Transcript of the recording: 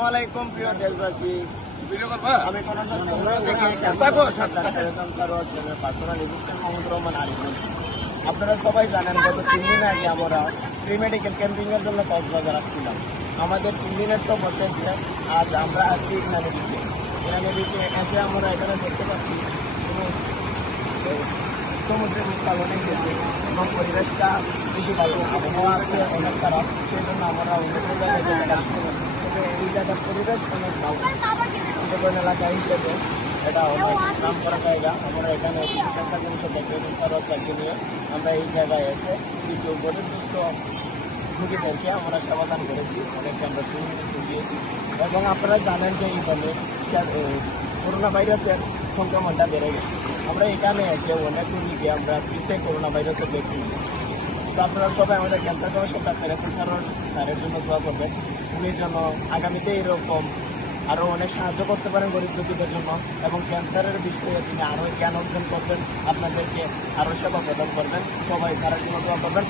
আসসালামু আলাইকুম প্রিয় দেশবাসী। আমি কোন পার্সোনাল অ্যাসিস্ট্যান্ট মোহাম্মদ রহমান আলী বলছি। আপনারা সবাই জানেন গত 3 দিন আগে আমরা প্রি মেডিকেল ক্যাম্পিং এর জন্য কক্সবাজার আসছিলাম। আমাদের 3 দিনের সব বসে আজ আমরা আসছি ইনানি বিচে। ইনানি বিচে এসে আমরা এখানে দেখতে পাচ্ছি সমুদ্রের উত্তাল অনেক বেশি এবং পরিবেশটা বেশি ভালো, আবহাওয়া আছে অনেক খারাপ, সেই জন্য আমরা অন্য জায়গায় যেতে পারছি না। তবে এই জায়গার পরিবেশ অনেক ভালো, সুন্দরবন এলাকা হিসেবে এটা অনেক নাম করা জায়গা। আমরা এখানে এসে চিকিৎসা পরিষদ ডেপুটেশন সার্ভিসকে নিয়ে আমরা এই জায়গায় এসে কিছু গরিবদুষ্ট রোগীদেরকে আমরা সমাধান করেছি, অনেককে আমরা ট্রিটমেন্ট দিয়েছি। এবং আপনারা জানেন যে এইখানে করোনা ভাইরাসের সংক্রমণটা বেড়ে গেছে। আমরা এখানে এসে অনেক রোগীকে আমরা ফ্রিতে করোনা ভাইরাসের ভ্যাকসিন দিয়েছি। তো আপনারা সবাই আমাদের ক্যান্সার গবেষক ডাক্তার এসএন স্যারের জন্য দোয়া করবেন। উনি যেন আগামীতে এরকম আরও অনেক সাহায্য করতে পারেন গরিব দুঃখীদের জন্য, এবং ক্যান্সারের বিষয়ে তিনি আরও জ্ঞান অর্জন করবেন, আপনাদেরকে আরও সেবা প্রদান করবেন। সবাই স্যারের জন্য দোয়া করবেন।